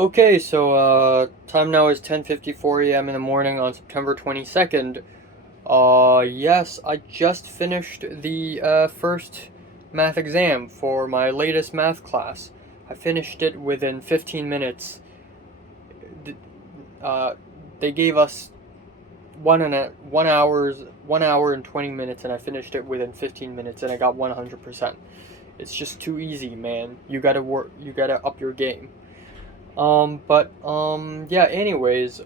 Okay, so time now is 10:54 a.m. in the morning on September 22nd. Yes, I just finished the first math exam for my latest math class. I finished it within 15 minutes. D- Uh, they gave us 1 hour and 20 minutes, and I finished it within 15 minutes, and I got 100%. It's just too easy, man. You gotta work. You gotta up your game. Yeah, anyways,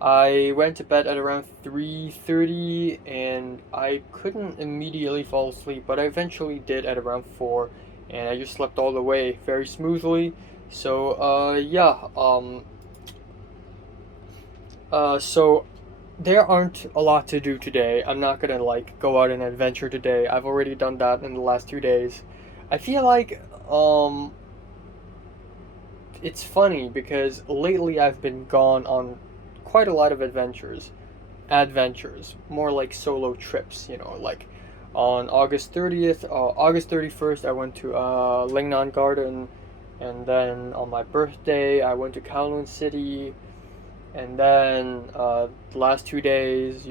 I went to bed at around 3:30 and I couldn't immediately fall asleep, but I eventually did at around 4 and I just slept all the way very smoothly. So, so there aren't a lot to do today. I'm not gonna like go out and adventure today. I've already done that in the last 2 days. I feel like, it's funny because lately I've been gone on quite a lot of adventures, more like solo trips, like on August 31st, I went to Lingnan Garden, and then on my birthday, I went to Kowloon City, and then the last 2 days,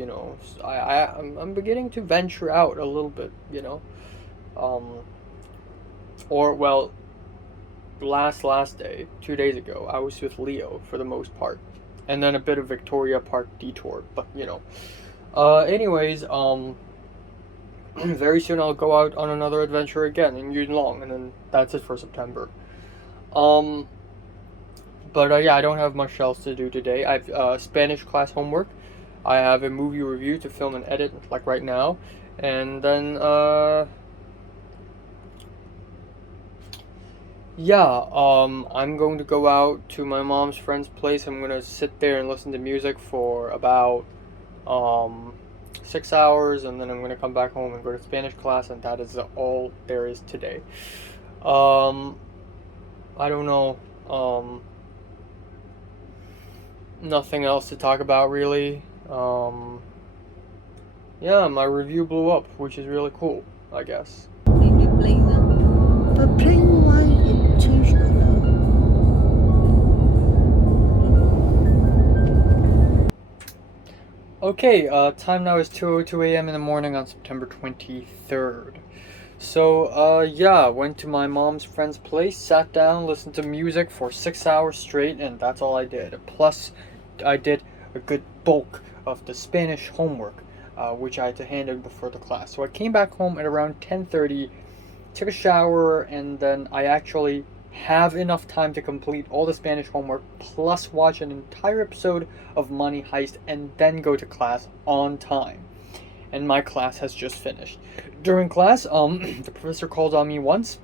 I'm beginning to venture out a little bit, um, or well, last day, 2 days ago, I was with Leo for the most part, and then a bit of Victoria Park detour. But anyways, very soon I'll go out on another adventure again in Yuen Long, and then that's it for September. Um, but yeah, I don't have much else to do today. I've Spanish class homework. I have a movie review to film and edit like right now, and then yeah, I'm going to go out to my mom's friend's place. I'm gonna sit there and listen to music for about um 6 hours, and then I'm gonna come back home and go to Spanish class, and that is all there is today. Um, I don't know. Um, Nothing else to talk about really. Yeah, my review blew up, which is really cool, I guess. Maybe playing them. But playing one, it changed color. Okay, time now is 2:02 a.m. in the morning on September 23rd. So, yeah, went to my mom's friend's place, sat down, listened to music for 6 hours straight, and that's all I did. Plus, I did a good bulk of the Spanish homework, which I had to hand in before the class. So I came back home at around 10:30, took a shower, and then I actually have enough time to complete all the Spanish homework, plus watch an entire episode of Money Heist, and then go to class on time. And my class has just finished. During class, the professor called on me once.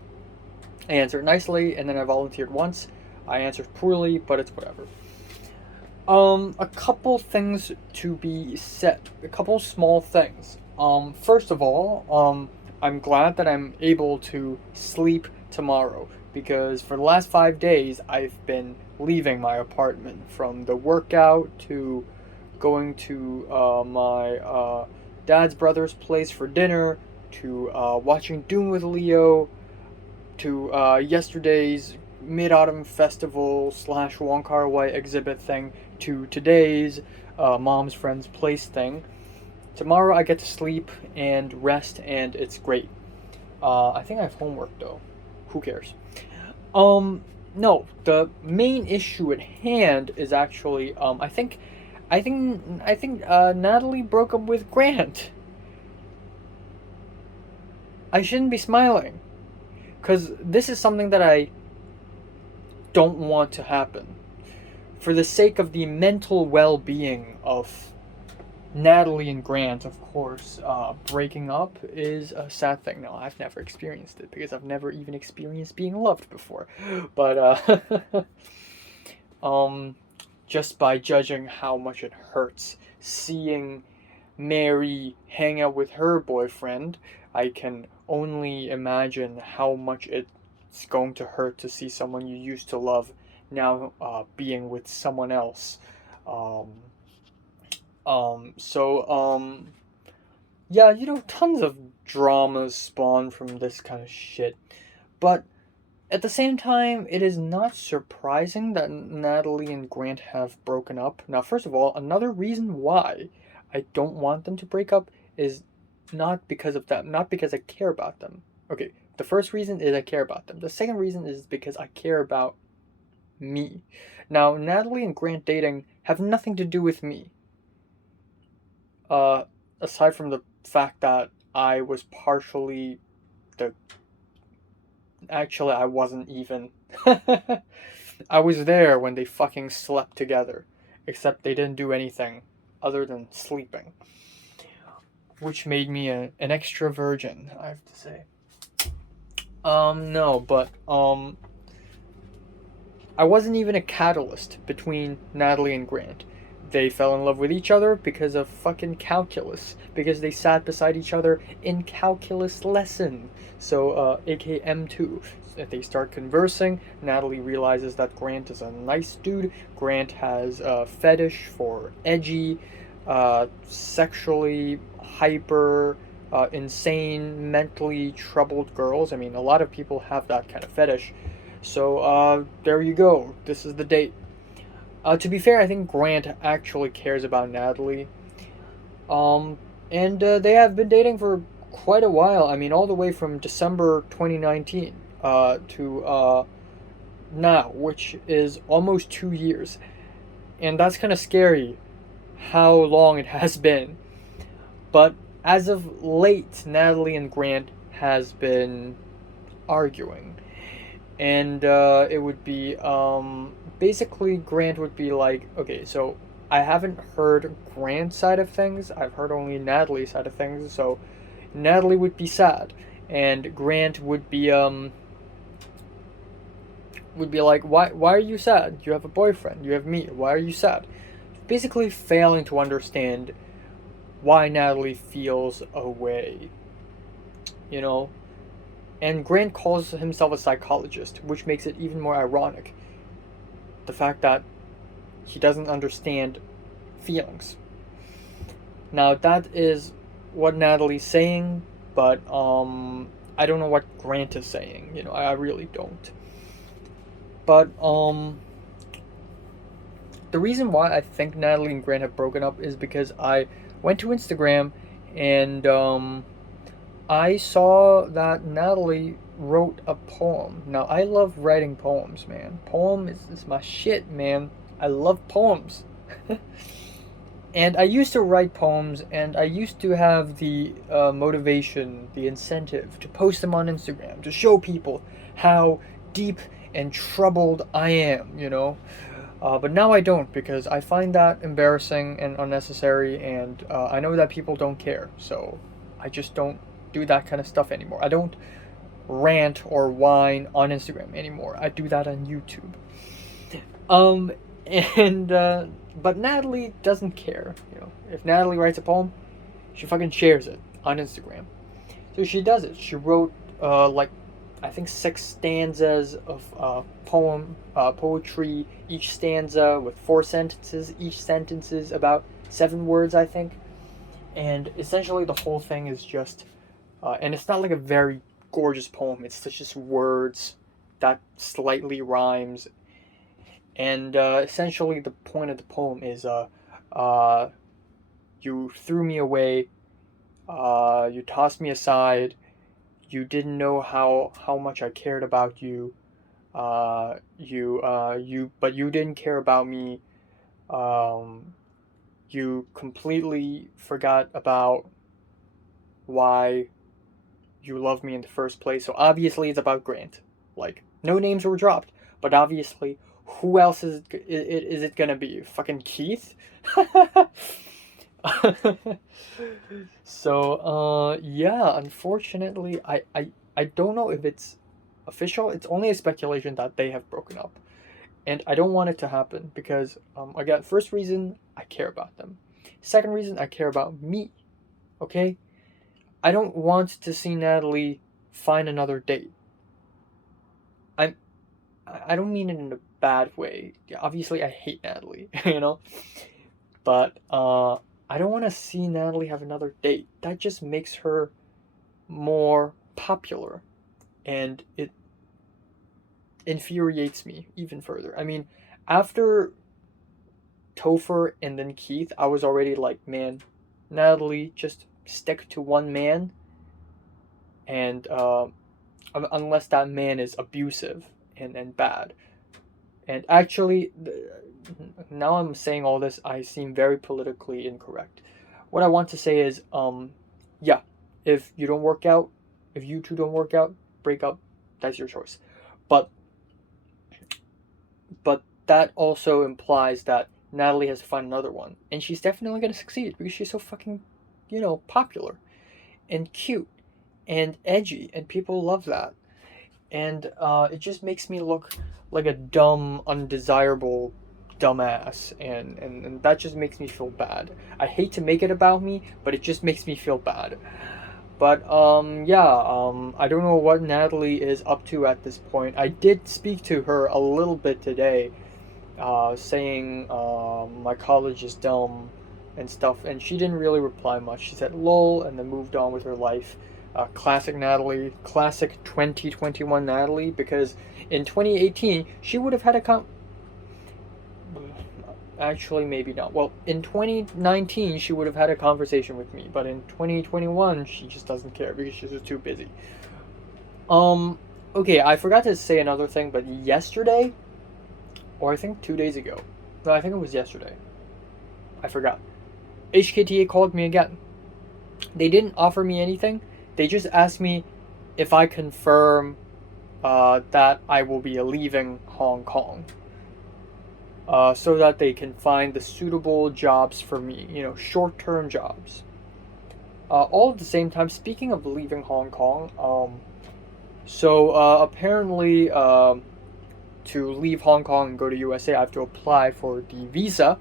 I answered nicely, and then I volunteered once. I answered poorly, but it's whatever. A couple things to be said. A couple small things. First of all, I'm glad that I'm able to sleep tomorrow because for the last 5 days I've been leaving my apartment from the workout to going to my dad's brother's place for dinner to watching Dune with Leo to yesterday's Mid Autumn Festival slash Wong Kar Wai exhibit thing to today's mom's friend's place thing. Tomorrow I get to sleep and rest, and it's great. I think I have homework though. Who cares? Um, no, the main issue at hand is actually I think Natalie broke up with Grant. I shouldn't be smiling, because this is something that I don't want to happen. For the sake of the mental well being of Natalie and Grant, of course, breaking up is a sad thing. No, I've never experienced it because I've never even experienced being loved before. But, um, just by judging how much it hurts seeing Mary hang out with her boyfriend, I can only imagine how much it's going to hurt to see someone you used to love now being with someone else. Um, so, yeah, tons of dramas spawn from this kind of shit. But At the same time, it is not surprising that Natalie and Grant have broken up. Now, first of all, another reason why I don't want them to break up is not because of them, not because I care about them. Okay, the first reason is I care about them. The second reason is because I care about me. Now, Natalie and Grant dating have nothing to do with me. Uh, Aside from the fact that I was partially the. Actually, I wasn't even. I was there when they fucking slept together, except they didn't do anything other than sleeping, which made me an extra virgin, I have to say. No, but I wasn't even a catalyst between Natalie and Grant. They fell in love with each other because of fucking calculus. Because they sat beside each other in calculus lesson. So, aka M2. They start conversing. Natalie realizes that Grant is a nice dude. Grant has a fetish for edgy, sexually hyper, insane, mentally troubled girls. I mean, a lot of people have that kind of fetish. So, there you go. This is the date. To be fair, I think Grant actually cares about Natalie. Um, and they have been dating for quite a while. I mean, all the way from December 2019 to now, which is almost 2 years. And that's kind of scary how long it has been. But as of late, Natalie and Grant has been arguing. And it would be basically Grant would be like, okay, so I haven't heard Grant's side of things. I've heard only Natalie's side of things. So Natalie would be sad, and Grant would be like, why are you sad? You have a boyfriend. You have me. Why are you sad? Basically, failing to understand why Natalie feels a way. You know, and Grant calls himself a psychologist, which makes it even more ironic. The fact that he doesn't understand feelings. Now that is what Natalie's saying, but I don't know what Grant is saying. You know, I really don't. But the reason why I think Natalie and Grant have broken up is because I went to Instagram and I saw that Natalie wrote a poem. Now, I love writing poems, man. Poem is my shit, man. I love poems. And I used to write poems, and I used to have the motivation, the incentive to post them on Instagram, to show people how deep and troubled I am, you know? But now I don't because I find that embarrassing and unnecessary, and I know that people don't care, so I just don't do that kind of stuff anymore. I don't rant or whine on Instagram anymore. I do that on YouTube. Um, and but Natalie doesn't care. You know, if Natalie writes a poem, she fucking shares it on Instagram. So she does it. She wrote like I think 6 stanzas of poetry. Each stanza with 4 sentences. Each sentence is about 7 words, I think. And essentially, the whole thing is just, and it's not like a very gorgeous poem. It's just words that slightly rhymes. And essentially, the point of the poem is, you threw me away. You tossed me aside. You didn't know how much I cared about you. But you didn't care about me. Um, you completely forgot about why you love me in the first place. So obviously it's about Grant. Like no names were dropped, but obviously who else is it gonna be? Fucking Keith? So yeah, unfortunately I don't know if it's official. It's only a speculation that they have broken up. And I don't want it to happen because again, first reason I care about them. Second reason I care about me. Okay? I don't want to see Natalie find another date. I'm I don't mean it in a bad way. Yeah, obviously I hate Natalie, you know? But I don't want to see Natalie have another date. That just makes her more popular. And infuriates me even further. I mean, after Topher and then Keith, I was already like, man, Natalie, just stick to one man, and unless that man is abusive and bad. And actually, now I'm saying all this, I seem very politically incorrect. What I want to say is, yeah, if you don't work out, if you two don't work out, break up. That's your choice. But that also implies that Natalie has to find another one, and she's definitely gonna succeed because she's so fucking, popular, and cute, and edgy, and people love that. And it just makes me look like a dumb, undesirable dumbass, and that just makes me feel bad. I hate to make it about me, but it just makes me feel bad. But I don't know what Natalie is up to at this point. I did speak to her a little bit today, saying my college is dumb and stuff, and she didn't really reply much. She said lol and then moved on with her life. Classic Natalie, classic 2021 Natalie, because in 2018 she would have had actually maybe not. Well, in 2019 she would have had a conversation with me, but in 2021 she just doesn't care because she's just too busy. Okay, I forgot to say another thing, but yesterday, or I think 2 days ago, no, I think it was yesterday, I forgot, HKTA called me again. They didn't offer me anything. They just asked me if I confirm that I will be leaving Hong Kong, so that they can find the suitable jobs for me, short-term jobs. All at the same time, speaking of leaving Hong Kong, apparently to leave Hong Kong and go to USA, I have to apply for the visa.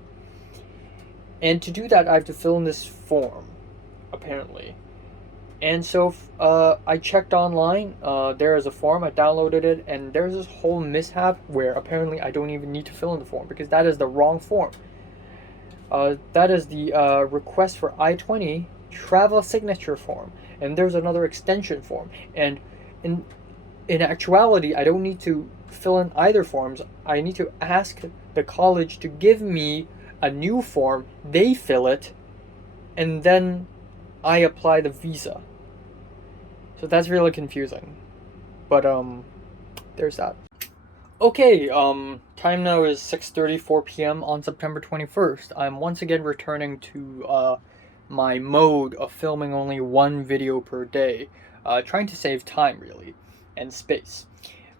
And to do that, I have to fill in this form, apparently. And so I checked online. There is a form. I downloaded it, and there's this whole mishap where apparently I don't even need to fill in the form because that is the wrong form. That is the request for I-20 travel signature form, and there's another extension form. And in actuality, I don't need to fill in either forms. I need to ask the college to give me a new form. They fill it, and then I apply the visa. So that's really confusing. But there's that. Okay, time now is 6:34 p.m. on September 21st. I'm once again returning to my mode of filming only one video per day, trying to save time really and space.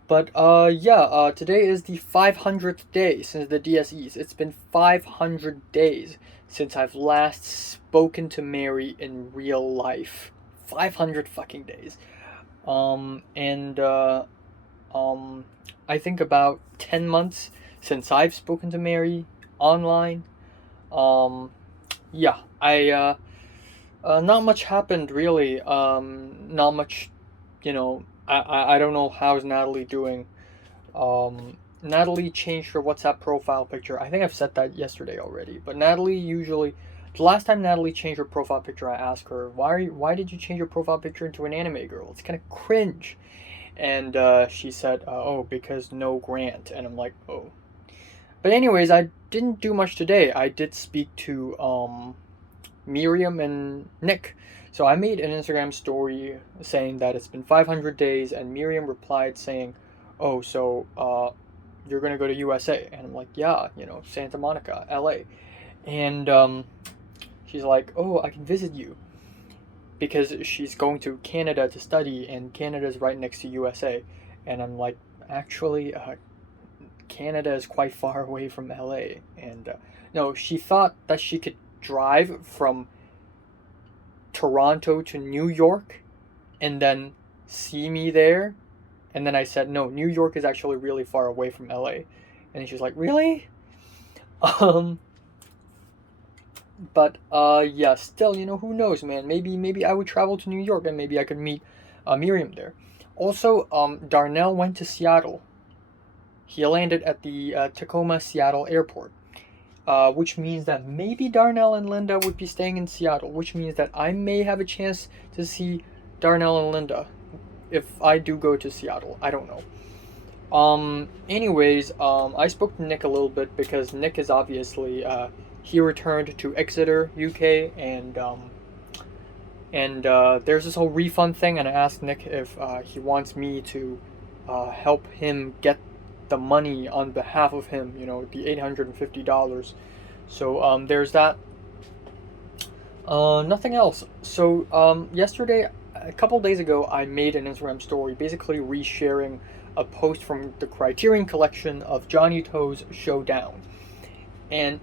But today is the 500th day since the DSEs. It's been 500 days since I've last spoken to Mary in real life. 500 fucking days. I think about 10 months since I've spoken to Mary online. Not much happened really. Not much, I don't know how's Natalie doing. Natalie changed her WhatsApp profile picture. I think I've said that yesterday already. But Natalie usually, the last time Natalie changed her profile picture, I asked her, why did you change your profile picture into an anime girl? It's kind of cringe. And she said, because no Grant. And I'm like, oh. But anyways, I didn't do much today. I did speak to Miriam and Nick. So I made an Instagram story saying that it's been 500 days, and Miriam replied saying, oh, so you're going to go to USA? And I'm like, yeah, Santa Monica, LA. And she's like, oh, I can visit you. Because she's going to Canada to study, and Canada's right next to USA. And I'm like, actually, Canada is quite far away from LA. And no, she thought that she could drive from Toronto to New York and then see me there. And then I said, no, New York is actually really far away from LA. And she's like, really? But still, who knows, man? Maybe I would travel to New York and maybe I could meet Miriam there. Also, Darnell went to Seattle. He landed at the Tacoma Seattle airport, which means that maybe Darnell and Linda would be staying in Seattle, which means that I may have a chance to see Darnell and Linda if I do go to Seattle. I don't know. Anyways, I spoke to Nick a little bit because Nick is obviously he returned to Exeter, UK, and there's this whole refund thing, and I asked Nick if he wants me to help him get the money on behalf of him. You know, the $850. So there's that. Nothing else. So yesterday, a couple days ago, I made an Instagram story, basically resharing a post from the Criterion Collection of Johnny Toe's Showdown. And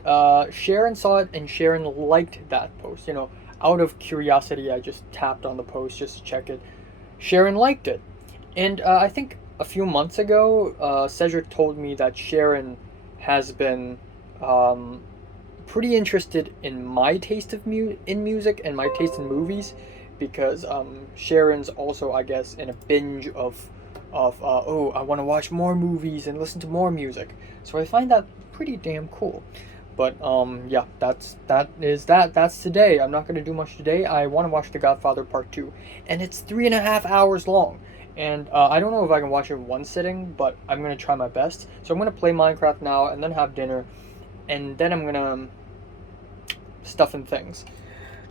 Sharon saw it, and Sharon liked that post. You know, out of curiosity, I just tapped on the post just to check it. Sharon liked it. And I think a few months ago, Cedric told me that Sharon has been pretty interested in my taste of in music and my taste in movies, because Sharon's also, I guess, in a binge of oh, I want to watch more movies and listen to more music. So I find that pretty damn cool. But yeah, that's today. I'm not gonna do much today. I want to watch The Godfather Part 2, and it's 3.5 hours long. And I don't know if I can watch it in one sitting, but I'm gonna try my best. So I'm gonna play Minecraft now, and then have dinner, and then I'm gonna stuff and things.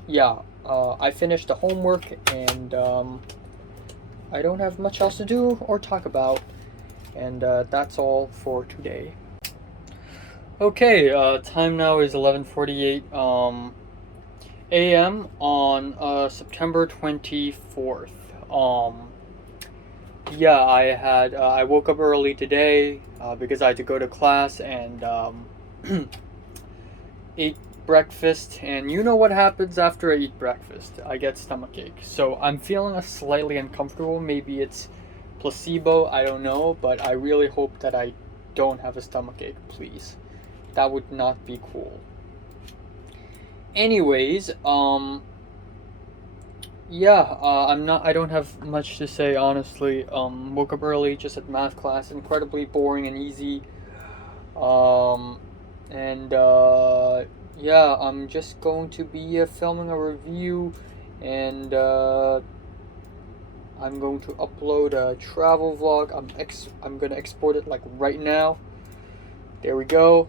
Yeah, I finished the homework, and I don't have much else to do or talk about, and that's all for today. Okay, time now is 11:48 a.m. on September 24th. Yeah, I woke up early today because I had to go to class, and ate breakfast, and you know what happens after I eat breakfast? I get stomachache. So I'm feeling slightly uncomfortable. Maybe it's placebo, I don't know, but I really hope that I don't have a stomachache, please. That would not be cool. Anyways, yeah, I don't have much to say, honestly. Woke up early, just at math class, incredibly boring and easy. And yeah, I'm just going to be filming a review, and I'm going to upload a travel vlog. I'm gonna export it like right now. There we go.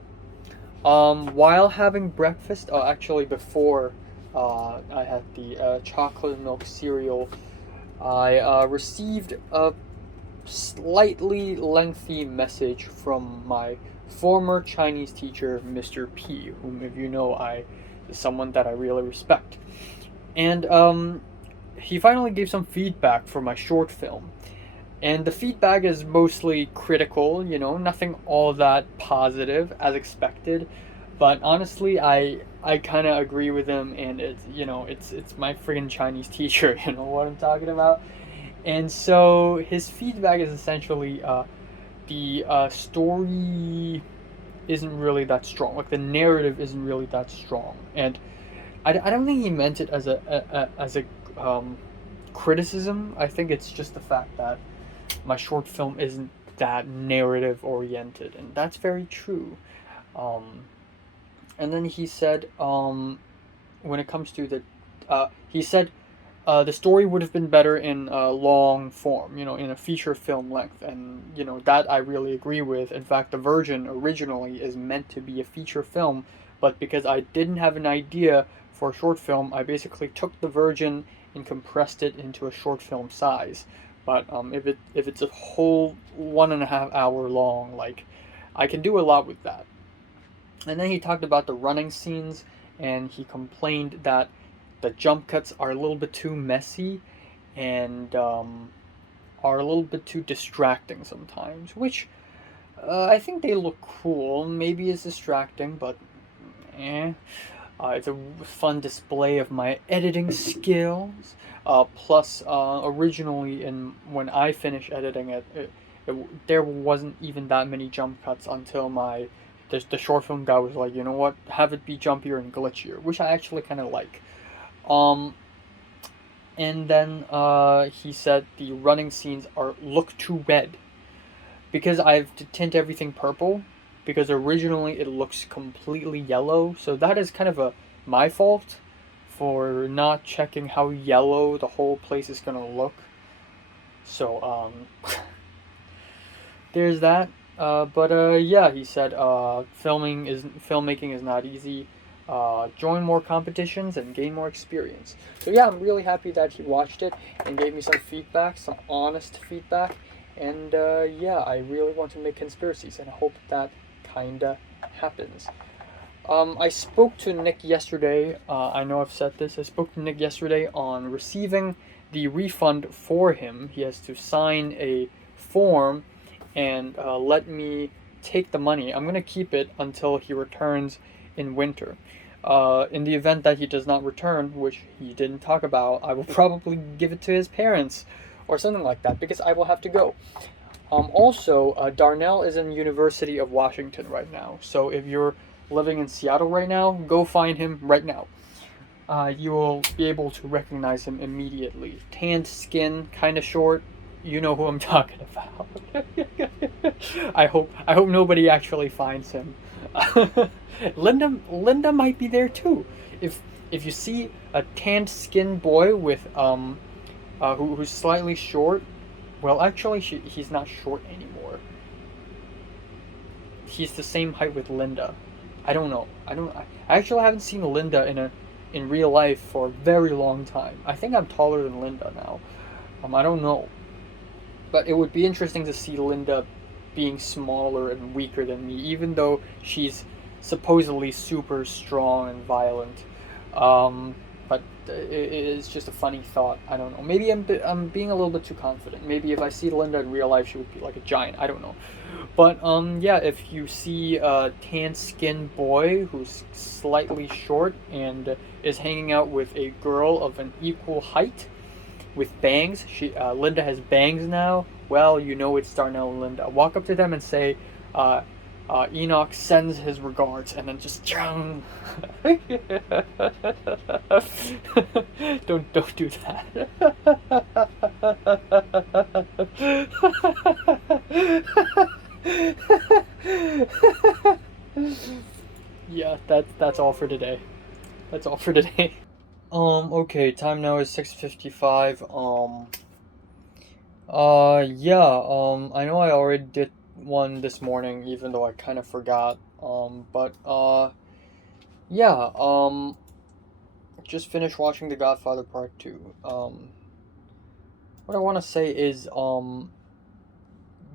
While having breakfast, actually before I had the chocolate milk cereal, I received a slightly lengthy message from my former Chinese teacher, Mr. P, whom, if you know, is someone that I really respect. And he finally gave some feedback for my short film. And the feedback is mostly critical, you know, nothing all that positive as expected. But honestly, I kind of agree with him, and it's my friggin' Chinese teacher, you know what I'm talking about. And so his feedback is essentially the story isn't really that strong. Like, the narrative isn't really that strong, and I don't think he meant it as a criticism. I think it's just the fact that my short film isn't that narrative oriented, and that's very true. And then he said, when it comes to he said the story would have been better in long form, you know, in a feature film length, and you know that I really agree with. In fact, The Virgin originally is meant to be a feature film, but because I didn't have an idea for a short film, I basically took The Virgin and compressed it into a short film size. But if it's a whole 1.5 hour long, like, I can do a lot with that. And then he talked about the running scenes, and he complained that the jump cuts are a little bit too messy, and are a little bit too distracting sometimes, which I think they look cool. Maybe it's distracting, but eh. It's a fun display of my editing skills. Plus, originally, when I finished editing there wasn't even that many jump cuts until the short film guy was like, you know what, have it be jumpier and glitchier, which I actually kind of like. And then he said the running scenes look too red because I've to tint everything purple, because originally it looks completely yellow. So that is kind of my fault for not checking how yellow the whole place is gonna look. So there's that. But yeah, he said filmmaking is not easy. Join more competitions and gain more experience. So yeah, I'm really happy that he watched it and gave me some feedback, some honest feedback. And yeah, I really want to make conspiracies, and I hope that kinda happens. I spoke to Nick yesterday. I know I've said this. I spoke to Nick yesterday on receiving the refund for him. He has to sign a form and let me take the money. I'm gonna keep it until he returns in winter. In the event that he does not return, which he didn't talk about, I will probably give it to his parents or something like that because I will have to go. Also, Darnell is in University of Washington right now. So if you're living in Seattle right now, go find him right now. You will be able to recognize him immediately. Tanned skin, kind of short. You know who I'm talking about. I hope nobody actually finds him. Linda might be there too. If you see a tanned skin boy with who's slightly short, well, actually, he's not short anymore. He's the same height with Linda. I don't know. I actually haven't seen Linda in real life for a very long time. I think I'm taller than Linda now. I don't know, but it would be interesting to see Linda being smaller and weaker than me, even though she's supposedly super strong and violent. But it's just a funny thought. I don't know. Maybe I'm being a little bit too confident. Maybe if I see Linda in real life, she would be like a giant. I don't know. But yeah, if you see a tan skinned boy who's slightly short and is hanging out with a girl of an equal height with bangs, Linda has bangs now. Well, you know it's Darnell and Linda. Walk up to them and say, Enoch sends his regards, and then just don't do that. Yeah, that's all for today. That's all for today. Okay, time now is 6:55. Yeah, I know I already did one this morning, even though I kind of forgot. But yeah, just finished watching The Godfather Part 2. What I want to say is,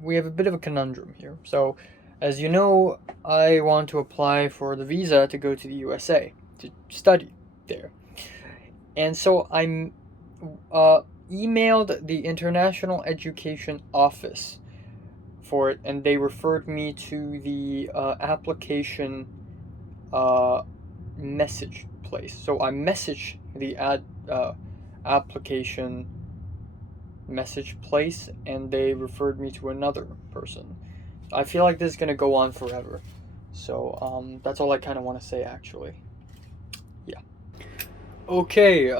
we have a bit of a conundrum here. So, as you know, I want to apply for the visa to go to the USA to study there. And so I'm emailed the International Education Office for it, and they referred me to the application message place. So I messaged the application message place, and they referred me to another person. I feel like this is gonna go on forever. So that's all I kind of want to say, actually. Yeah. Okay.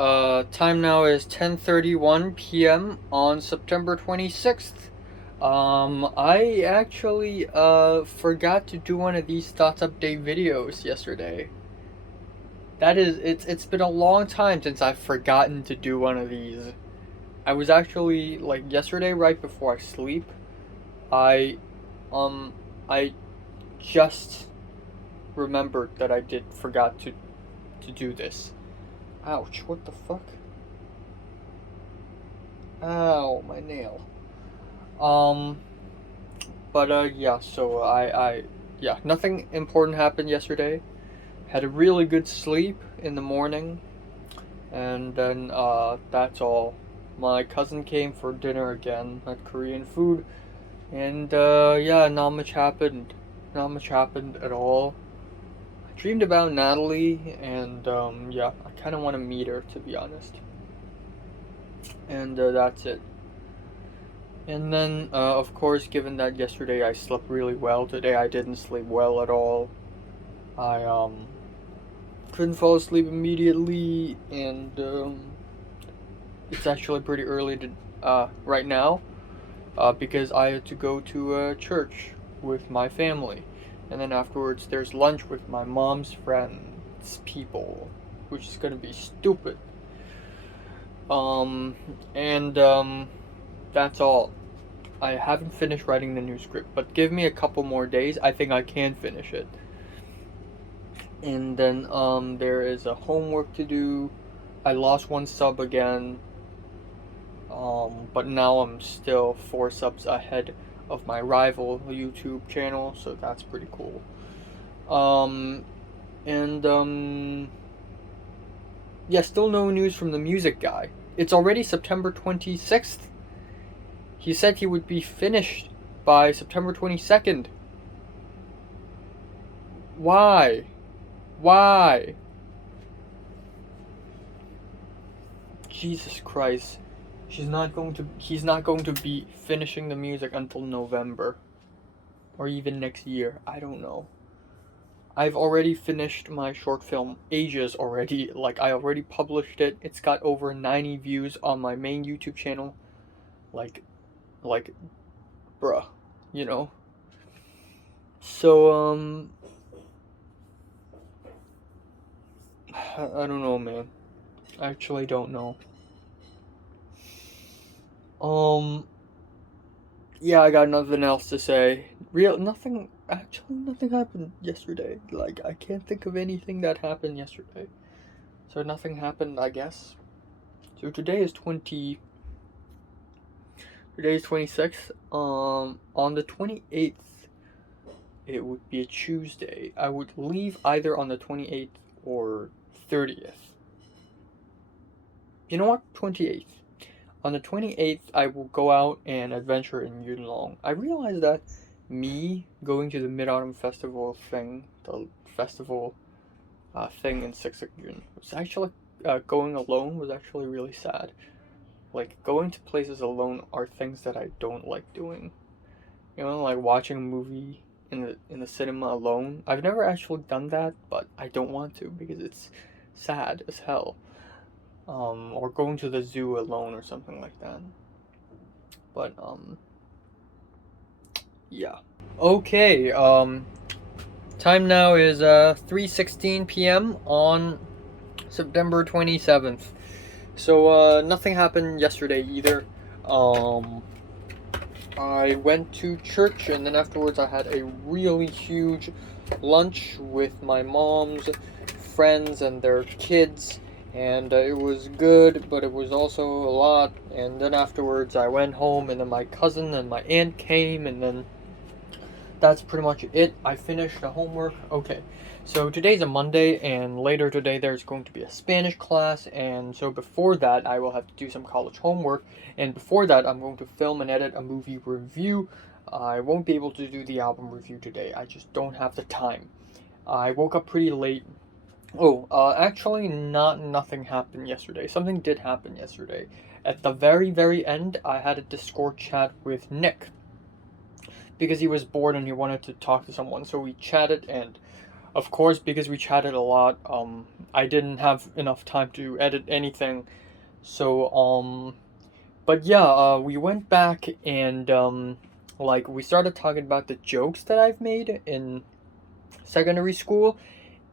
Time now is 10:31 p.m. on September 26th. I actually forgot to do one of these thoughts update videos yesterday. It's been a long time since I've forgotten to do one of these. I was actually like yesterday right before I sleep. I I just remembered that I forgot to do this. Ouch, what the fuck? Ow, my nail. But yeah, so yeah, nothing important happened yesterday. Had a really good sleep in the morning, and then that's all. My cousin came for dinner again, had Korean food, and yeah, not much happened. Not much happened at all. I dreamed about Natalie, and yeah, I kind of want to meet her, to be honest. And that's it. And then, of course, given that yesterday I slept really well, today I didn't sleep well at all. I couldn't fall asleep immediately, and it's actually pretty early right now, because I had to go to church with my family, and then afterwards there's lunch with my mom's friends people, which is gonna be stupid. And that's all. I haven't finished writing the new script, but give me a couple more days. I think I can finish it. And then there is a homework to do. I lost 1 sub again. But now I'm still 4 subs ahead of my rival YouTube channel, so that's pretty cool. Yeah, still no news from the music guy. It's already September 26th. He said he would be finished by September 22nd. Why? Why? Jesus Christ. He's not going to be finishing the music until November. Or even next year. I don't know. I've already finished my short film ages already. Like, I already published it. It's got over 90 views on my main YouTube channel. Like, bruh, you know? So, I don't know, man. I actually don't know. Yeah, I got nothing else to say. Nothing happened yesterday. Like, I can't think of anything that happened yesterday. So nothing happened, I guess. So today's 26th. On the 28th, it would be a Tuesday. I would leave either on the 28th or 30th. You know what? 28th. On the 28th, I will go out and adventure in Yuen. I realized that me going to the Mid-Autumn Festival thing, the festival thing in Yuen, was actually, going alone was actually really sad. Like, going to places alone are things that I don't like doing. You know, like watching a movie in the cinema alone. I've never actually done that, but I don't want to because it's sad as hell. Or going to the zoo alone or something like that. But, yeah. Okay, time now is 3:16 p.m. on September 27th. So, nothing happened yesterday either. I went to church, and then afterwards I had a really huge lunch with my mom's friends and their kids. And it was good, but it was also a lot. And then afterwards I went home, and then my cousin and my aunt came, and then that's pretty much it. I finished the homework. Okay, so today's a Monday, and later today there's going to be a Spanish class, and so before that I will have to do some college homework, and before that I'm going to film and edit a movie review. I won't be able to do the album review today. I just don't have the time. I woke up pretty late. Actually, nothing happened yesterday. Something did happen yesterday. At the very, very end, I had a Discord chat with Nick. Because he was bored and he wanted to talk to someone. So we chatted, and of course, because we chatted a lot, I didn't have enough time to edit anything. So, but yeah, we went back and, like, we started talking about the jokes that I've made in secondary school.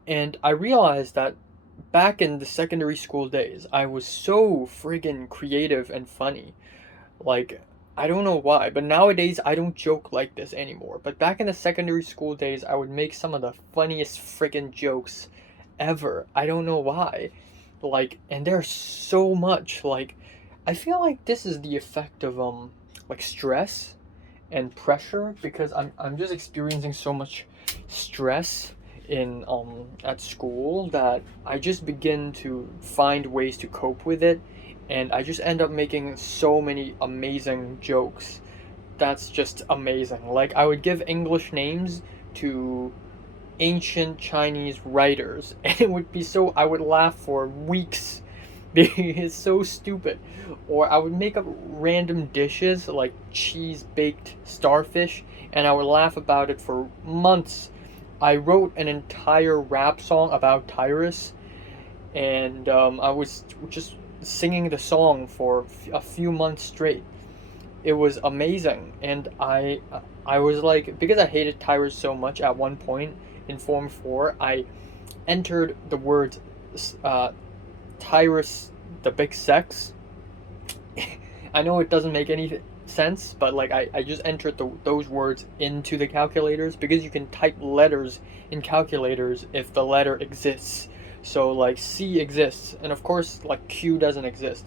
And I realized that back in the secondary school days, I was so friggin' creative and funny. Like, I don't know why, but nowadays I don't joke like this anymore. But back in the secondary school days, I would make some of the funniest friggin' jokes ever. I don't know why. Like, and there's so much. Like, I feel like this is the effect of, like, stress and pressure, because I'm just experiencing so much stress in at school that I just begin to find ways to cope with it, and I just end up making so many amazing jokes. That's just amazing. Like, I would give English names to ancient Chinese writers, and it would be so, I would laugh for weeks because it's so stupid. Or I would make up random dishes like cheese baked starfish, and I would laugh about it for months. I wrote an entire rap song about Tyrus, and I was just singing the song for a few months straight. It was amazing, and I was like, because I hated Tyrus so much, at one point in Form 4, I entered the words Tyrus the Big Sex. I know it doesn't make any sense, but like I just entered those words into the calculators because you can type letters in calculators if the letter exists. So like C exists, and of course like Q doesn't exist,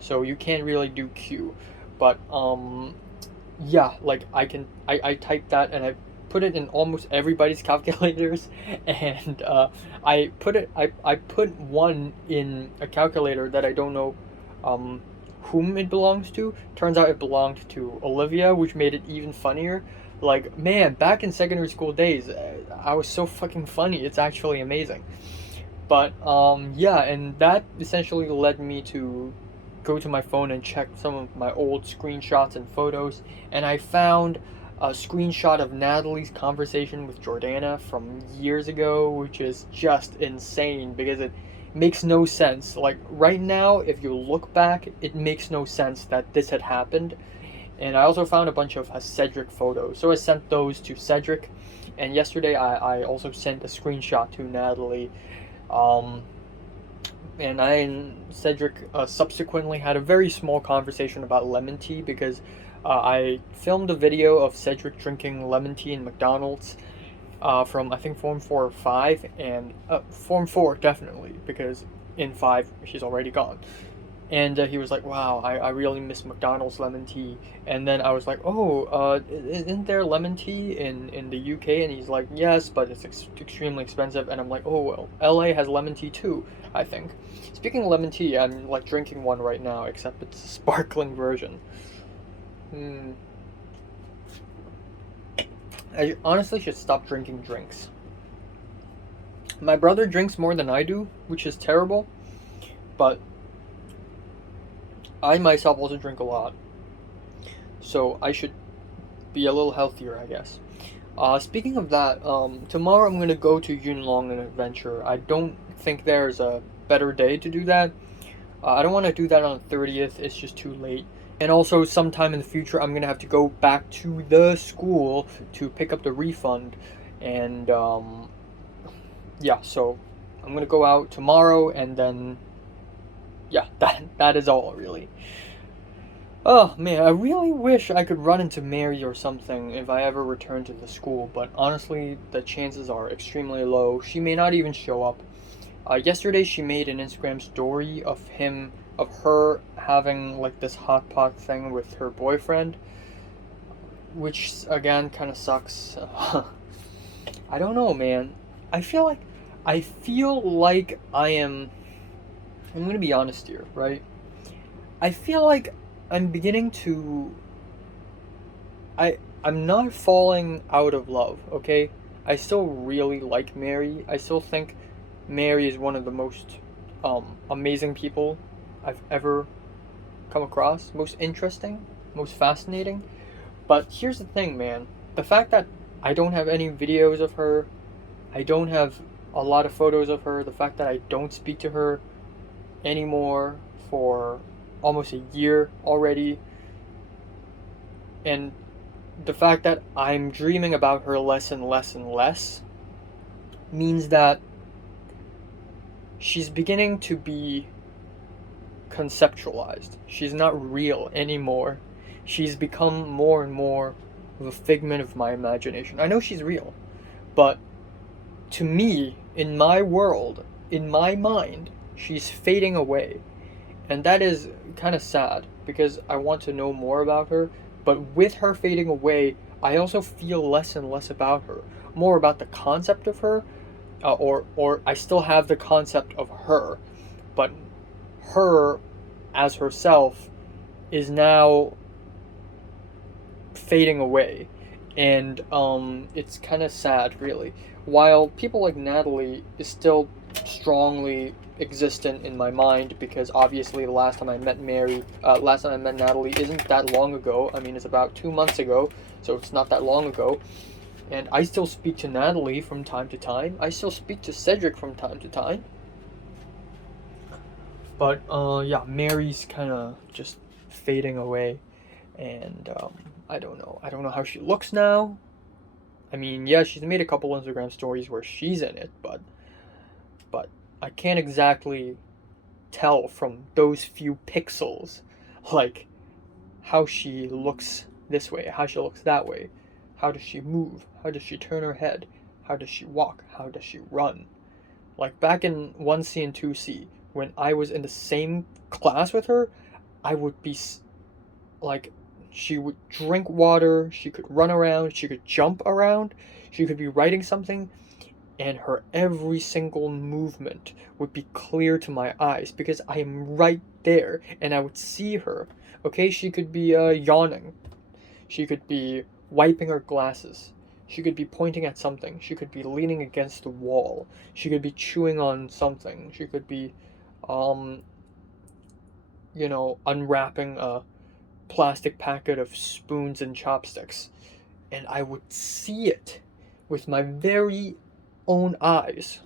so you can't really do Q. But yeah, like I typed that and I put it in almost everybody's calculators, and I put one in a calculator that I don't know um whom it belongs to. Turns out it belonged to Olivia, which made it even funnier. Like, man, back in secondary school days, I was so fucking funny. It's actually amazing. But yeah, and that essentially led me to go to my phone and check some of my old screenshots and photos, and I found a screenshot of Natalie's conversation with Jordana from years ago, which is just insane because it makes no sense. Like right now, if you look back, it makes no sense that this had happened. And I also found a bunch of Cedric photos, so I sent those to Cedric. And yesterday, I also sent a screenshot to Natalie. Um, and I and Cedric subsequently had a very small conversation about lemon tea because I filmed a video of Cedric drinking lemon tea in McDonald's from I think Form 4 or 5, and Form 4 definitely, because in 5 she's already gone. And he was like, wow, I really miss McDonald's lemon tea. And then I was like, oh, isn't there lemon tea in the UK? And he's like, yes, but it's extremely expensive. And I'm like, oh, well, LA has lemon tea too, I think. Speaking of lemon tea, I'm like drinking one right now, except it's a sparkling version. I honestly should stop drinking drinks. My brother drinks more than I do, which is terrible, but I myself also drink a lot, so I should be a little healthier, I guess. Speaking of that, tomorrow I'm gonna go to Yuen on an adventure. I don't think there's a better day to do that. I don't want to do that on the 30th. It's just too late. And also, sometime in the future, I'm gonna have to go back to the school to pick up the refund, and yeah. So I'm gonna go out tomorrow, and then yeah, that is all really. Oh man, I really wish I could run into Mary or something if I ever return to the school, but honestly, the chances are extremely low. She may not even show up. Yesterday, she made an Instagram story of her having like this hot pot thing with her boyfriend, which again kind of sucks. I don't know, man. I feel like I am. I'm gonna be honest here, right? I feel like I'm beginning to. I'm not falling out of love, okay? I still really like Mary. I still think Mary is one of the most amazing people I've ever come across. Most interesting, most fascinating. But here's the thing, man. The fact that I don't have any videos of her, I don't have a lot of photos of her, the fact that I don't speak to her anymore for almost a year already, and the fact that I'm dreaming about her less and less and less means that she's beginning to be conceptualized. She's not real anymore. She's become more and more of a figment of my imagination. I know she's real, but to me, in my world, in my mind, she's fading away. And that is kind of sad because I want to know more about her. But with her fading away, I also feel less and less about her. More about the concept of her, or I still have the concept of her, but her as herself is now fading away, and it's kind of sad, really. While people like Natalie is still strongly existent in my mind because obviously the last time I met Natalie isn't that long ago. I mean, it's about 2 months ago, so it's not that long ago. And I still speak to Natalie from time to time. I still speak to Cedric from time to time. But yeah, Mary's kind of just fading away, and I don't know. I don't know how she looks now. I mean, yeah, she's made a couple Instagram stories where she's in it, but I can't exactly tell from those few pixels, like, how she looks this way, how she looks that way, how does she move, how does she turn her head, how does she walk, how does she run. Like back in 1C and 2C, when I was in the same class with her, I would be like, she would drink water, she could run around, she could jump around, she could be writing something, and her every single movement would be clear to my eyes because I am right there and I would see her. Okay, she could be yawning, she could be wiping her glasses, she could be pointing at something, she could be leaning against the wall, she could be chewing on something, she could be, unwrapping a plastic packet of spoons and chopsticks. And I would see it with my very own eyes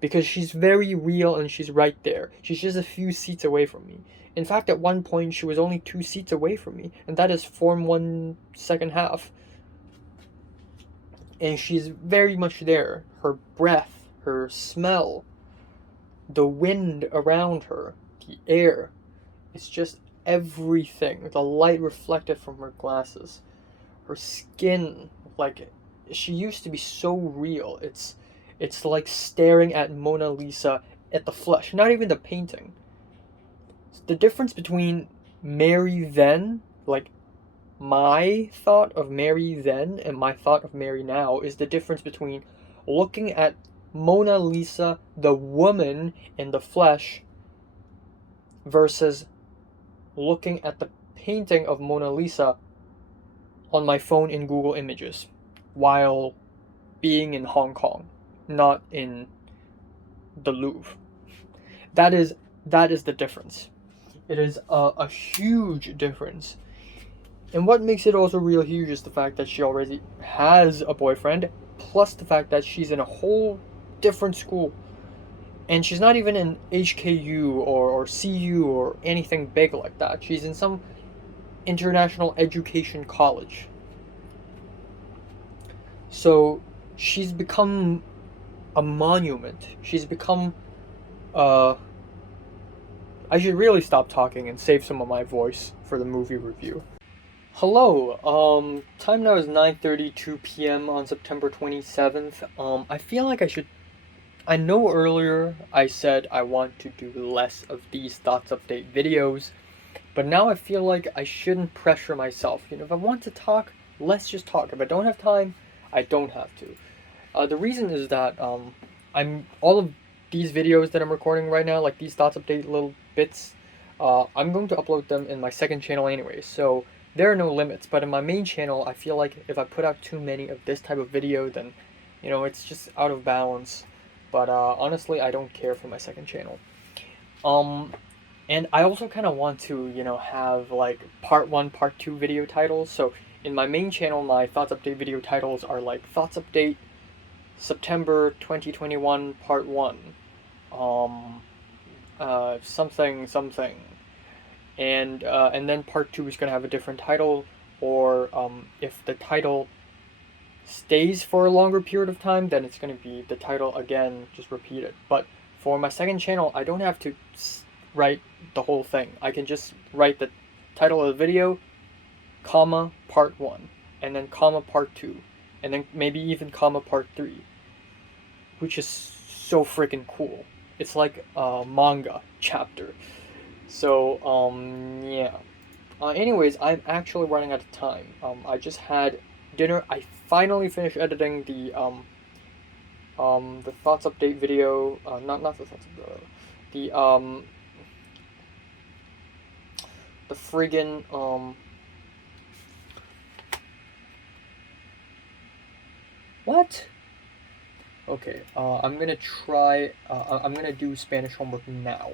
because she's very real and she's right there. She's just a few seats away from me. In fact, at one point, she was only 2 seats away from me, and that is Form 1 second half. And she's very much there. Her breath, her smell, the wind around her, the air. It's just everything. The light reflected from her glasses. Her skin, like, she used to be so real. It's like staring at Mona Lisa at the flesh, not even the painting. The difference between Mary then, like my thought of Mary then and my thought of Mary now, is the difference between looking at Mona Lisa, the woman in the flesh, versus looking at the painting of Mona Lisa on my phone in Google Images while being in Hong Kong, not in the Louvre. That is the difference. It is a huge difference. And what makes it also real huge is the fact that she already has a boyfriend, plus the fact that she's in a whole different school. And she's not even in HKU or CU or anything big like that. She's in some international education college. So she's become a monument. She's become I should really stop talking and save some of my voice for the movie review. Hello, time now is 9:32 p.m. on September 27th. I feel like I know earlier I said I want to do less of these thoughts update videos, but now I feel like I shouldn't pressure myself. If I want to talk, let's just talk. If I don't have time, I don't have to. The reason is that I'm all of these videos that I'm recording right now, like these thoughts update little bits, I'm going to upload them in my second channel anyway, so there are no limits. But in my main channel, I feel like if I put out too many of this type of video, then it's just out of balance. But honestly, I don't care for my second channel. And I also kind of want to have like part 1, part 2 video titles. So in my main channel, my thoughts update video titles are like thoughts update September 2021 part 1, something, and then part 2 is going to have a different title, or if the title stays for a longer period of time, then it's going to be the title again, just repeated. But for my second channel, I don't have to write the whole thing. I can just write the title of the video, comma, part 1, and then comma, part 2, and then maybe even comma, part 3, which is so freaking cool. It's like a manga chapter. So, yeah. Anyways, I'm actually running out of time. I just had dinner. I finally finished editing the thoughts update video. Not the thoughts update. The friggin' what? Okay, I'm gonna try, I'm gonna do Spanish homework now.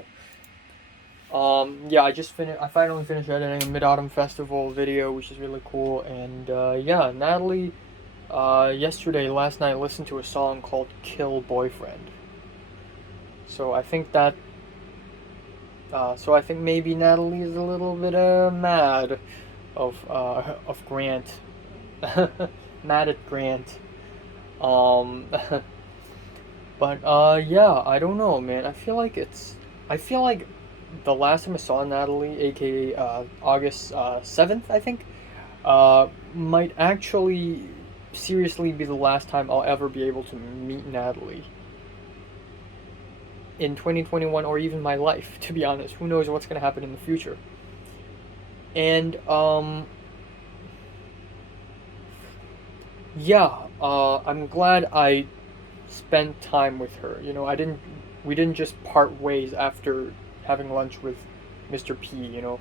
Yeah, I finally finished editing a Mid-Autumn Festival video, which is really cool, and, yeah, Natalie, last night, listened to a song called Kill Boyfriend. So I think maybe Natalie is a little bit, mad of Grant. Mad at Grant. But, yeah, I don't know, man. I feel like the last time I saw Natalie, aka August 7th, I think, might actually seriously be the last time I'll ever be able to meet Natalie in 2021 or even my life, to be honest. Who knows what's going to happen in the future. And, yeah, I'm glad I spent time with her. You know, we didn't just part ways after having lunch with Mr. P, you know.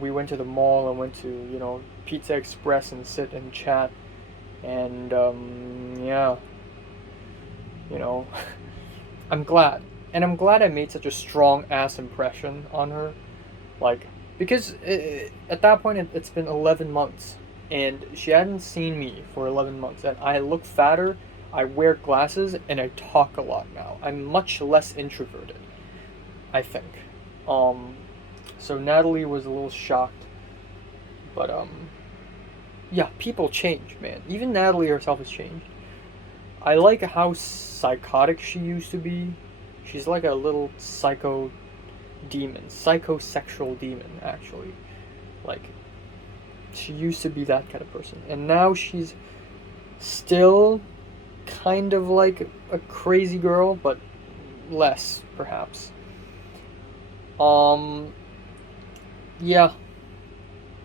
We went to the mall and went to, you know, Pizza Express and sit and chat. And, yeah, you know, I'm glad. And I'm glad I made such a strong ass impression on her. Like, because at that point it's been 11 months. And she hadn't seen me for 11 months. And I look fatter, I wear glasses, and I talk a lot now. I'm much less introverted, I think. So Natalie was a little shocked. But, yeah, people change, man. Even Natalie herself has changed. I like how psychotic she used to be. She's like a little psycho demon, psychosexual demon, actually. Like, she used to be that kind of person. And now she's still kind of like a crazy girl, but less, perhaps. Yeah.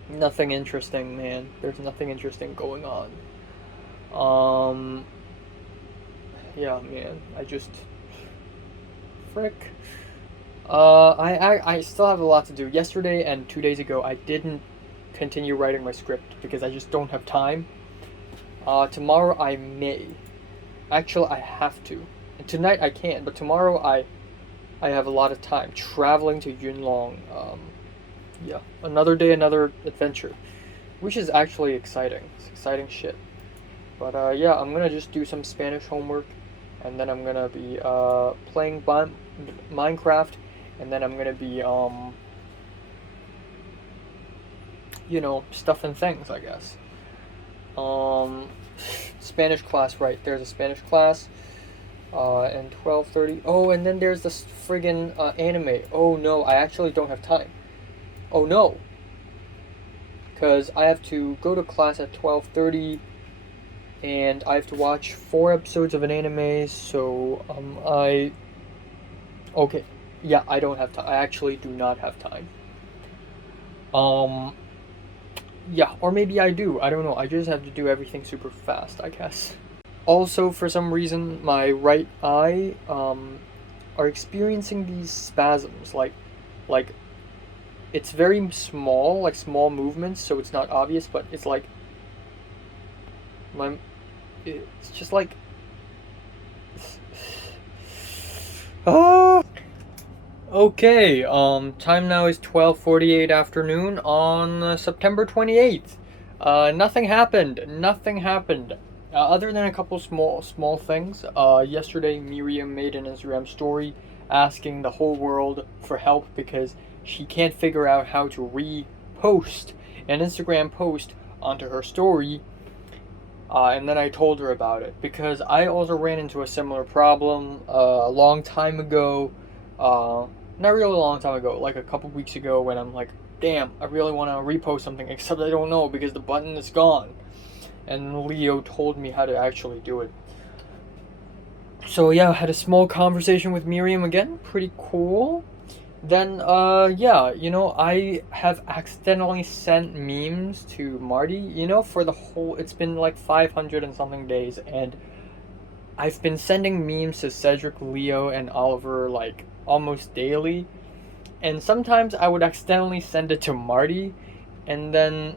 Nothing interesting, man. There's nothing interesting going on. Um, yeah, man. I just frick. I still have a lot to do. Yesterday and 2 days ago, I didn't continue writing my script because I just don't have time. Tomorrow I may. Actually, I have to. And tonight I can't, but tomorrow I have a lot of time traveling to Yunlong. Yeah, another day, another adventure, which is actually exciting. It's exciting shit. But yeah, I'm gonna just do some Spanish homework, and then I'm gonna be playing Minecraft, and then I'm gonna be you know, stuffing things, I guess. Spanish class, right? There's a Spanish class. And 12:30. Oh, and then there's this friggin' anime. Oh no, I actually don't have time. Oh no, because I have to go to class at 12:30, and I have to watch 4 episodes of an anime. So okay, yeah, I don't have time. I actually do not have time. Um, yeah, or maybe I do. I don't know. I just have to do everything super fast, I guess. Also, for some reason, my right eye are experiencing these spasms. Like it's very small, like small movements, so it's not obvious. But it's like my, it's just like, ah. Okay. Time now is 12:48 afternoon on September 28th. Nothing happened. Nothing happened. Other than a couple small things, yesterday Miriam made an Instagram story asking the whole world for help because she can't figure out how to repost an Instagram post onto her story. And then I told her about it because I also ran into a similar problem a long time ago. Not really a long time ago, like a couple weeks ago when I'm like, damn, I really want to repost something, except I don't know because the button is gone. And Leo told me how to actually do it. So yeah, I had a small conversation with Miriam again, pretty cool. Then yeah, you know, I have accidentally sent memes to Marty, you know, for the whole, it's been like 500 and something days, and I've been sending memes to Cedric, Leo, and Oliver like almost daily. And sometimes I would accidentally send it to Marty, and then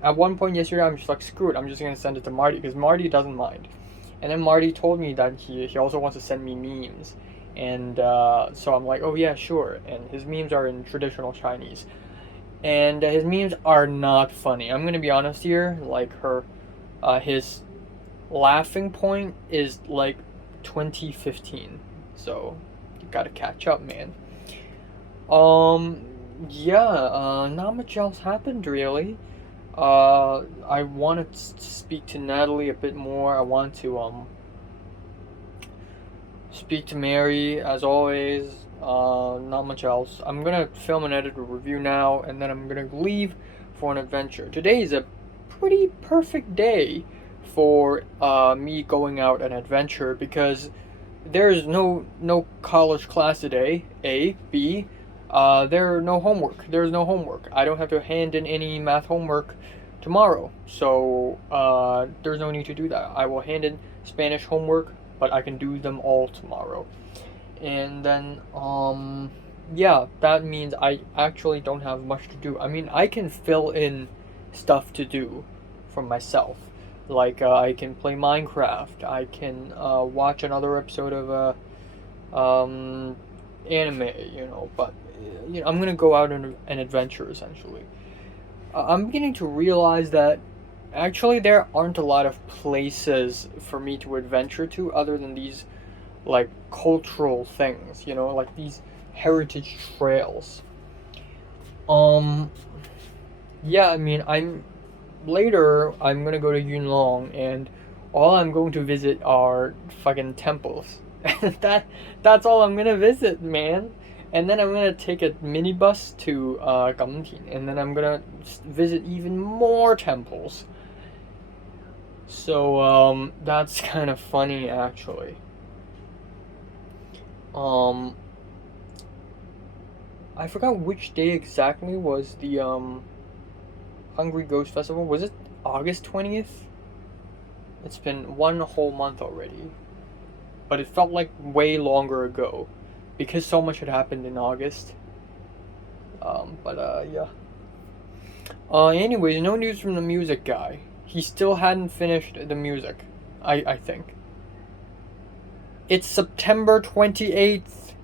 at one point yesterday, I'm just like, screw it, I'm just gonna send it to Marty because Marty doesn't mind. And then Marty told me that he also wants to send me memes. And so I'm like, oh yeah, sure. And his memes are in traditional Chinese. And his memes are not funny. I'm gonna be honest here. Like his laughing point is like 2015. So you gotta catch up, man. Yeah, not much else happened really. I wanted to speak to Natalie a bit more. I want to speak to Mary as always, Not much else. I'm gonna film and edit a review now, and then I'm gonna leave for an adventure. Today is a pretty perfect day for me going out an adventure because there's no college class today. A, B, there's no homework. There's no homework. I don't have to hand in any math homework tomorrow, so there's no need to do that. I will hand in Spanish homework, but I can do them all tomorrow. And then yeah, that means I actually don't have much to do. I mean, I can fill in stuff to do for myself. Like I can play Minecraft. I can watch another episode of anime. But I'm gonna go out on an adventure essentially. I'm beginning to realize that actually there aren't a lot of places for me to adventure to other than these like cultural things, like these heritage trails. Um, yeah, I mean, I'm gonna go to Yunlong, and all I'm going to visit are fucking temples. And that's all I'm gonna visit, man. And then I'm gonna take a minibus to Gamtin, and then I'm gonna visit even more temples. So that's kind of funny actually. Um, I forgot which day exactly was the Hungry Ghost Festival. Was it August 20th? It's been one whole month already. But it felt like way longer ago because so much had happened in August. Yeah. Anyways, no news from the music guy. He still hadn't finished the music, I think. It's September 28th.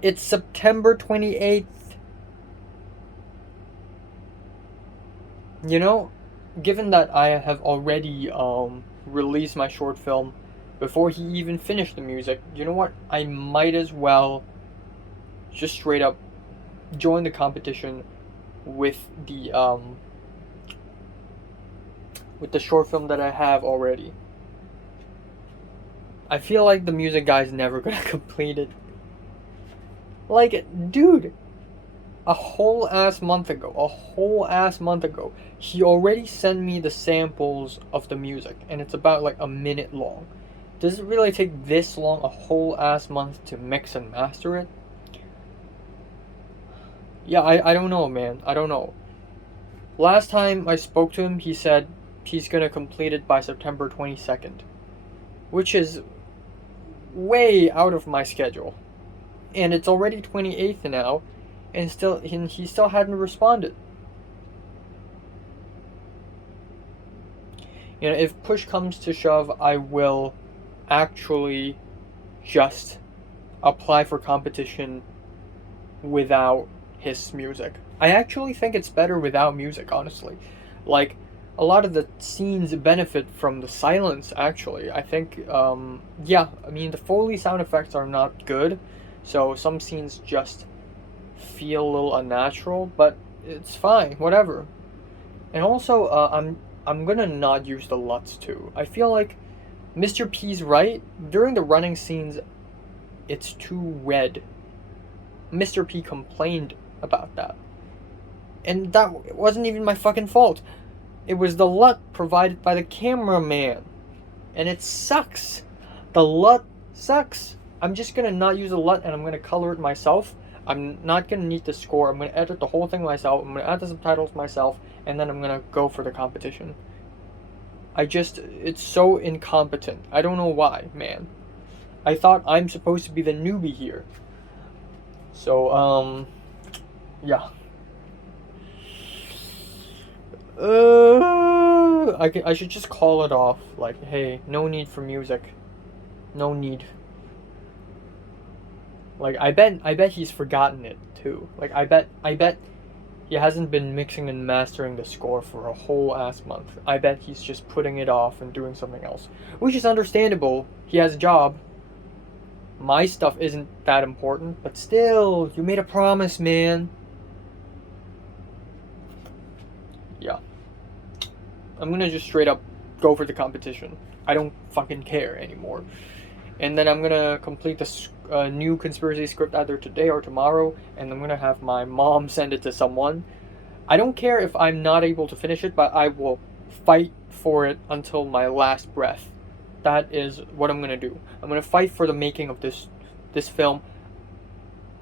It's September 28th. Given that I have already released my short film before he even finished the music, you know what? I might as well just straight up join the competition with the short film that I have already. I feel like the music guy's never gonna complete it. Like, dude, a whole ass month ago, he already sent me the samples of the music, and it's about like a minute long. Does it really take this long, a whole ass month, to mix and master it? Yeah, I don't know, man. I don't know. Last time I spoke to him, he said he's gonna complete it by September 22nd, which is way out of my schedule. And it's already 28th now, and he still hadn't responded. If push comes to shove, I will actually just apply for competition without his music. I actually think it's better without music, honestly. Like, a lot of the scenes benefit from the silence, actually. I think, yeah, I mean, the Foley sound effects are not good, so some scenes just feel a little unnatural, but it's fine, whatever. And also, I'm gonna not use the LUTs too. I feel like Mr. P's right. During the running scenes, it's too red. Mr. P complained about that. And that wasn't even my fucking fault. It was the LUT provided by the cameraman. And it sucks. The LUT sucks. I'm just gonna not use a LUT, and I'm gonna color it myself. I'm not gonna need the score. I'm gonna edit the whole thing myself. I'm gonna add the subtitles myself, and then I'm gonna go for the competition. It's so incompetent. I don't know why, man. I thought I'm supposed to be the newbie here. So, yeah. I should just call it off. Like, hey, no need for music. No need. Like, I bet he's forgotten it too. Like, I bet he hasn't been mixing and mastering the score for a whole ass month. I bet he's just putting it off and doing something else, which is understandable. He has a job. My stuff isn't that important, but still, you made a promise, man. Yeah. I'm gonna just straight up go for the competition. I don't fucking care anymore. and then I'm gonna complete the new conspiracy script either today or tomorrow, and I'm gonna have my mom send it to someone. I don't care if I'm not able to finish it, but I will fight for it until my last breath. That is what I'm gonna do. I'm gonna fight for the making of this film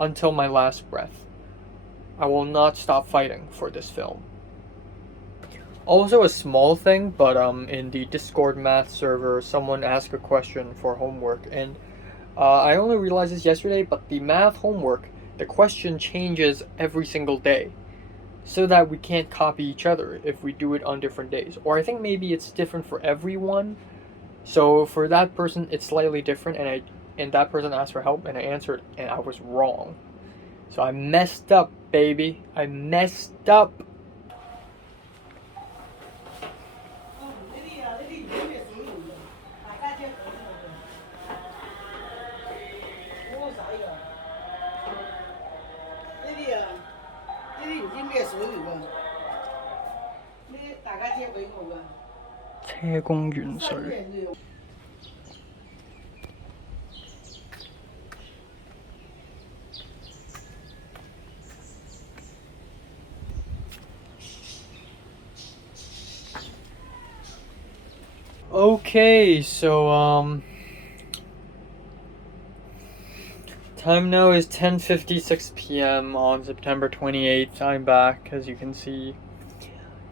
until my last breath. I will not stop fighting for this film. Also, a small thing, but in the Discord math server, someone asked a question for homework, and I only realized this yesterday. But the math homework, the question changes every single day, so that we can't copy each other if we do it on different days. Or I think maybe it's different for everyone. So for that person, it's slightly different, and that person asked for help, and I answered, and I was wrong. So I messed up, baby. I messed up. Okay, so time now is 10:56 p.m. on September 28th. I'm back, as you can see.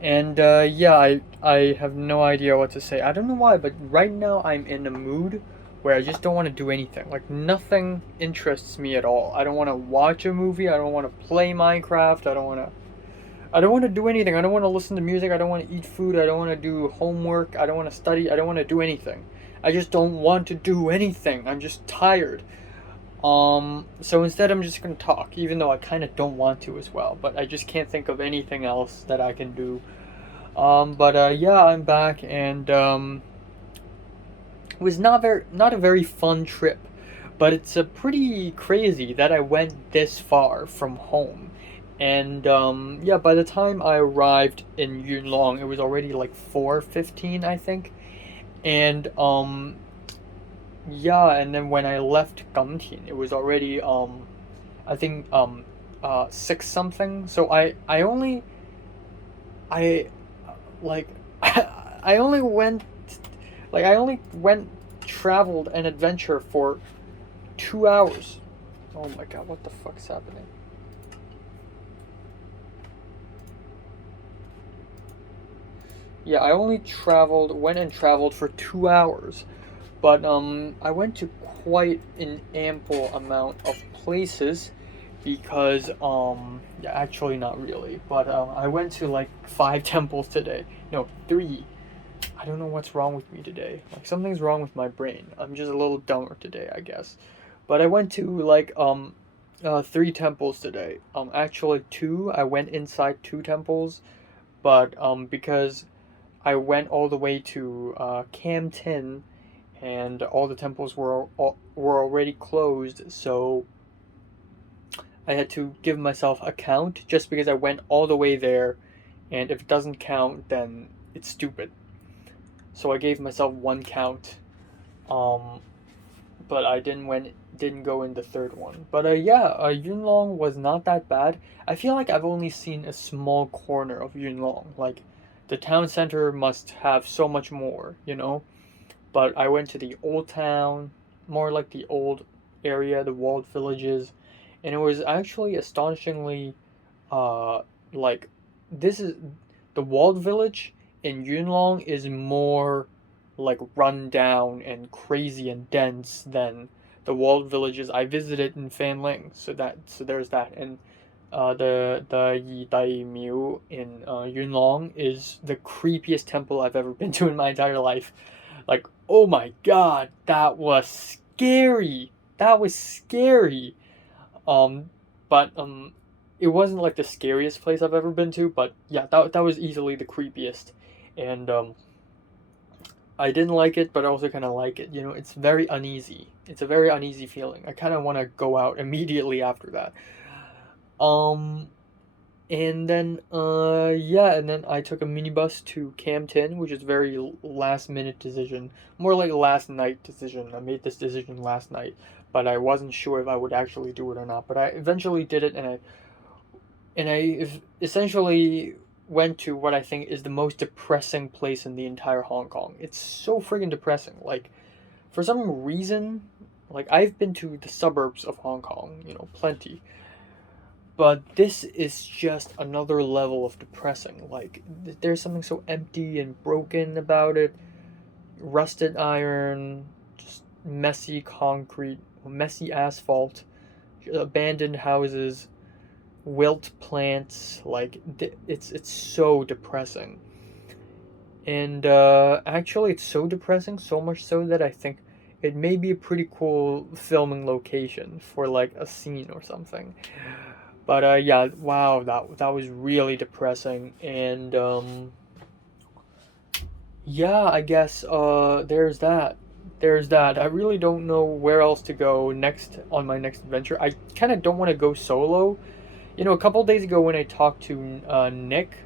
And yeah, I have no idea what to say. I don't know why, but right now I'm in a mood where I just don't want to do anything. Like, nothing interests me at all. I don't want to watch a movie. I don't want to play Minecraft. I don't want to do anything. I don't want to listen to music. I don't want to eat food. I don't want to do homework. I don't want to study. I don't want to do anything. I just don't want to do anything. I'm just tired. So instead I'm just gonna talk, even though I kind of don't want to as well, but I just can't think of anything else that I can do. But yeah, I'm back, and it was not a very fun trip, but it's a pretty crazy that I went this far from home. And yeah, by the time I arrived in Yunlong, it was already like 4:15, I think. And yeah, and then when I left Gamtian, it was already I think 6 something. So I like I only went I only went traveled an adventure for 2 hours. Oh my god, what the fuck's happening? Yeah, I only went and traveled for 2 hours. But I went to quite an ample amount of places because yeah, actually not really, but I went to like 5 temples today. No, 3. I don't know what's wrong with me today. Like, something's wrong with my brain. I'm just a little dumber today, I guess. But I went to like 3 temples today. Actually 2. I went inside 2 temples, but because I went all the way to Cam 10, and all the temples were already closed, so I had to give myself a count just because I went all the way there, and if it doesn't count, then it's stupid. So I gave myself 1 count, but I didn't go in the 3rd one. But yeah, Yunlong was not that bad. I feel like I've only seen a small corner of Yunlong. Like, the town center must have so much more, you know? But I went to the old town, more like the old area, the walled villages, and it was actually astonishingly, like, this is the walled village in Yunlong is more like run down and crazy and dense than the walled villages I visited in Fanling. So there's that, and the Yi Dai Miu in Yunlong is the creepiest temple I've ever been to in my entire life. Like, oh my god, that was scary. That was scary. But it wasn't like the scariest place I've ever been to, but yeah, that was easily the creepiest. And I didn't like it, but I also kind of like it. You know, it's very uneasy. It's a very uneasy feeling. I kind of want to go out immediately after that. Um And then yeah, and then I took a minibus to Campton, which is very last minute decision, more like last night decision. I made this decision last night, but I wasn't sure if I would actually do it or not. But I eventually did it, and I essentially went to what I think is the most depressing place in the entire Hong Kong. It's so friggin' depressing. Like, for some reason, like I've been to the suburbs of Hong Kong, plenty, but this is just another level of depressing. Like, there's something so empty and broken about it. Rusted iron, just messy concrete, messy asphalt, abandoned houses, wilt plants. Like, it's so depressing. And actually, it's so depressing, so much so that I think it may be a pretty cool filming location for like a scene or something. But yeah, wow, that was really depressing. And yeah, I guess there's that. There's that. I really don't know where else to go next on my next adventure. I kind of don't want to go solo. A couple days ago when I talked to Nick,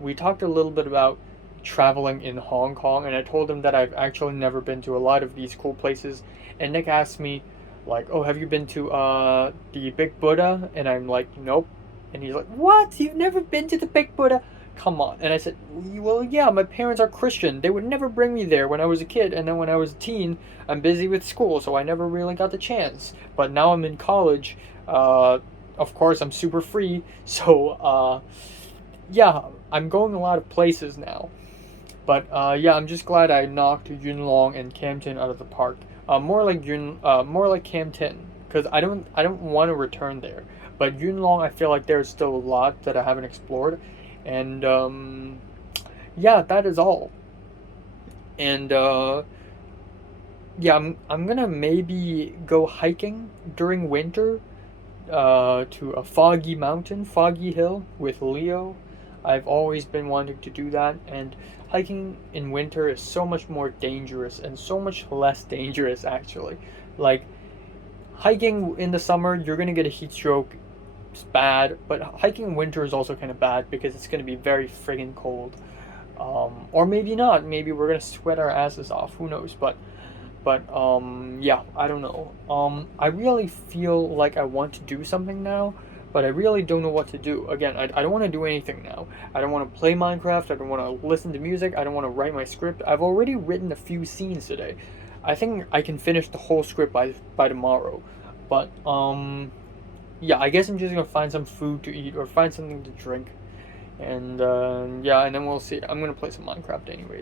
we talked a little bit about traveling in Hong Kong, and I told him that I've actually never been to a lot of these cool places. And Nick asked me, like, "Oh, have you been to the Big Buddha?" And I'm like, "Nope." And he's like, "What? You've never been to the Big Buddha? Come on." And I said, "Well, yeah, my parents are Christian. They would never bring me there when I was a kid, and then when I was a teen, I'm busy with school, so I never really got the chance. But now I'm in college. Of course, I'm super free, so yeah, I'm going a lot of places now." But yeah, I'm just glad I knocked Yuen Long and Campton out of the park. More like Campton, because I don't want to return there. But Yuen Long, I feel like there's still a lot that I haven't explored, and yeah, that is all. And yeah, I'm gonna maybe go hiking during winter to a foggy hill with Leo. I've always been wanting to do that, and hiking in winter is so much more dangerous and so much less dangerous, actually. Like, hiking in the summer, you're gonna get a heat stroke. It's bad, but hiking in winter is also kind of bad because it's gonna be very friggin' cold. Or maybe not. Maybe we're gonna sweat our asses off. Who knows? But yeah, I don't know. I really feel like I want to do something now, but I really don't know what to do. Again, I don't want to do anything now. I don't want to play Minecraft. I don't want to listen to music. I don't want to write my script. I've already written a few scenes today. I think I can finish the whole script by tomorrow. But yeah, I guess I'm just gonna find some food to eat or find something to drink, and yeah, and then we'll see. I'm gonna play some Minecraft anyways.